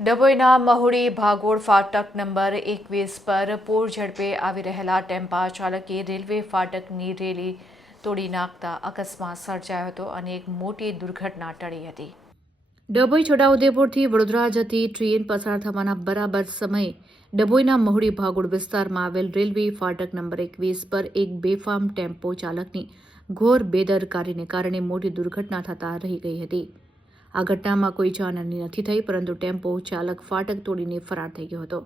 ડભોઈના મહુડી ભાગોળ ફાટક નંબર 21 પર પૂર ઝડપે આવી રહેલા ટેમ્પા ચાલકે રેલવે ફાટકની રેલી તોડી નાખતા અકસ્માત સર્જાયો હતો અને એક મોટી દુર્ઘટના ટળી હતી। ડભોઈ છોટાઉદેપુરથી વડોદરા જતી ટ્રેન પસાર થવાના બરાબર સમયે ડભોઈના મહુડી ભાગોળ વિસ્તારમાં આવેલ રેલવે ફાટક નંબર 21 પર એક બેફામ ટેમ્પો ચાલકની ઘોર બેદરકારીને કારણે મોટી દુર્ઘટના થતાં રહી ગઈ હતી। આ ઘટનામાં કોઈ જાનહાની નથી થઈ, પરંતુ ટેમ્પો ચાલક ફાટક તોડીને ફરાર થઈ ગયો હતો,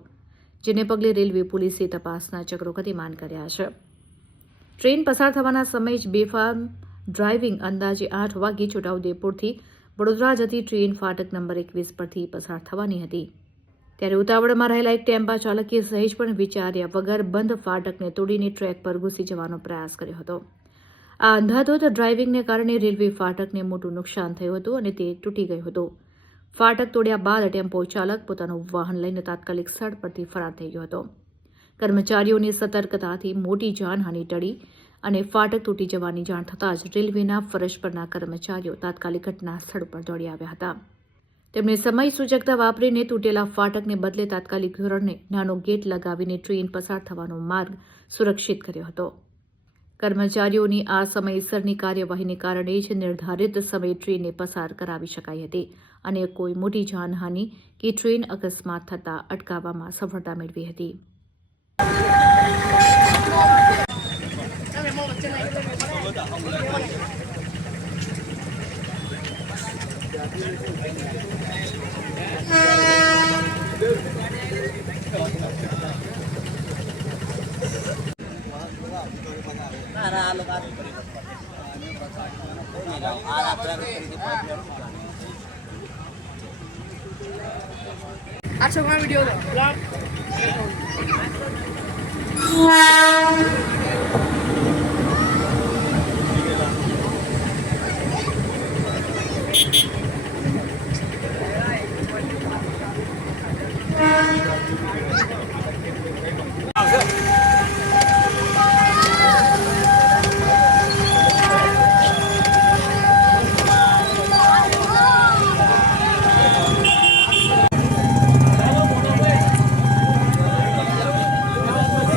જેને પગલે રેલવે પોલીસે તપાસના ચક્રો ગતિમાન કર્યા છે। ટ્રેન પસાર થવાના સમયે જ બેફામ ડ્રાઇવિંગ અંદાજે 8 વાગે છોટાઉદેપુરથી વડોદરા જતી ટ્રેન ફાટક નંબર 21 પરથી પસાર થવાની હતી, ત્યારે ઉતાવળમાં રહેલા એક ટેમ્પા ચાલકે સહેજ પણ વિચાર્યા વગર બંધ ફાટકને તોડીને ટ્રેક પર ઘૂસી જવાનો પ્રયાસ કર્યો હતો। આ અંધાધૂંધ ડ્રાઇવિંગને કારણે રેલવે ફાટકને મોટું નુકસાન થયું હતું અને તે તૂટી ગયું હતું। ફાટક તોડ્યા બાદ ટેમ્પો ચાલક પોતાનું વાહન લઈને તાત્કાલિક સ્થળ પરથી ફરાર થઈ ગયો હતો। કર્મચારીઓની સતર્કતાથી મોટી જાનહાની ટળી અને ફાટક તૂટી જવાની જાણ થતાં જ રેલવેના ફરજ પરના કર્મચારીઓ તાત્કાલિક ઘટના સ્થળ પર દોડી આવ્યા હતા। તેમણે સમય સૂચકતા વાપરીને તૂટેલા ફાટકને બદલે તાત્કાલિક ધોરણે નાનો ગેટ લગાવીને ટ્રેન પસાર થવાનો માર્ગ સુરક્ષિત કર્યો હતો। કર્મચારીઓની આ સમયસરની કાર્યવાહીને કારણે જ નિર્ધારિત સમયે ટ્રેનને પસાર કરાવી શકાઈ હતી અને કોઈ મોટી જાનહાની કે ટ્રેન અકસ્માત થતાં અટકાવવામાં સફળતા મેળવી હતી। अच्छा वीडियो